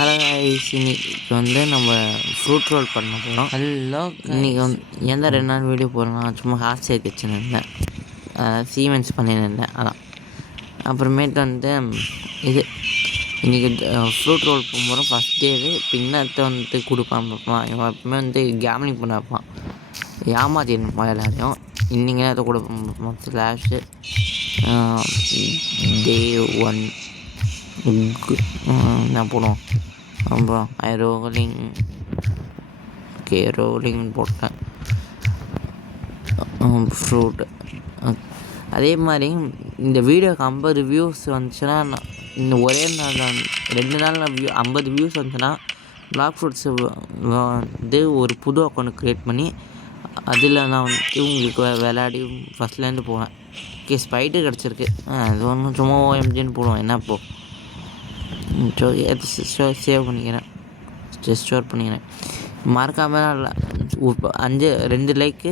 Hello guys, இன்னைக்கு வந்து நம்ம ஃப்ரூட் ரோல் பண்ண போகிறோம். ஹலோ இன்றைக்கி வந்து எந்த 2 நாள் வீடியோ போடலாம், சும்மா ஹார்ட் சேர்த்து வச்சுருந்தேன், சீமென்ஸ் பண்ணியிருந்தேன். அதான் அப்புறமேட்டு வந்து இது இன்றைக்கி ஃப்ரூட் ரோல் போகும்போது ஃபஸ்ட் டே பின்னத்தை வந்து கொடுப்பான் பார்ப்பான். இவன் எப்பவுமே வந்து கேம்லிங் பண்ண வைப்பான், ஏமாற்றிருப்பான் எல்லாரையும். இன்றைக்கி நேரத்தை கொடுப்போம் ஸ்லாஷு டே 1 நான் போடுவோம். அப்புறம் ரோலிங் போட்டேன் ஃப்ரூட். அதே மாதிரி இந்த வீடியோக்கு 50 வியூஸ் வந்துச்சுன்னா, இந்த ஒரே நாள் 2 நாளில் 50 வியூஸ் வந்துச்சுன்னா பிளாக் ஃப்ரூட்ஸு வந்து ஒரு புது அக்கௌண்ட் க்ரியேட் பண்ணி அதில் நான் வந்துட்டு உங்களுக்கு விளையாடி ஃபஸ்ட்லேருந்து போவேன். ஸ்பைட்டு கிடச்சிருக்கு, அது ஒன்றும் சும்மா ஓஎம்ஜின்னு போடுவோம். என்ன இப்போது சேவ் பண்ணிக்கிறேன், ஸ்டோர் பண்ணிக்கிறேன். மறக்காமல் 2 லைக்கு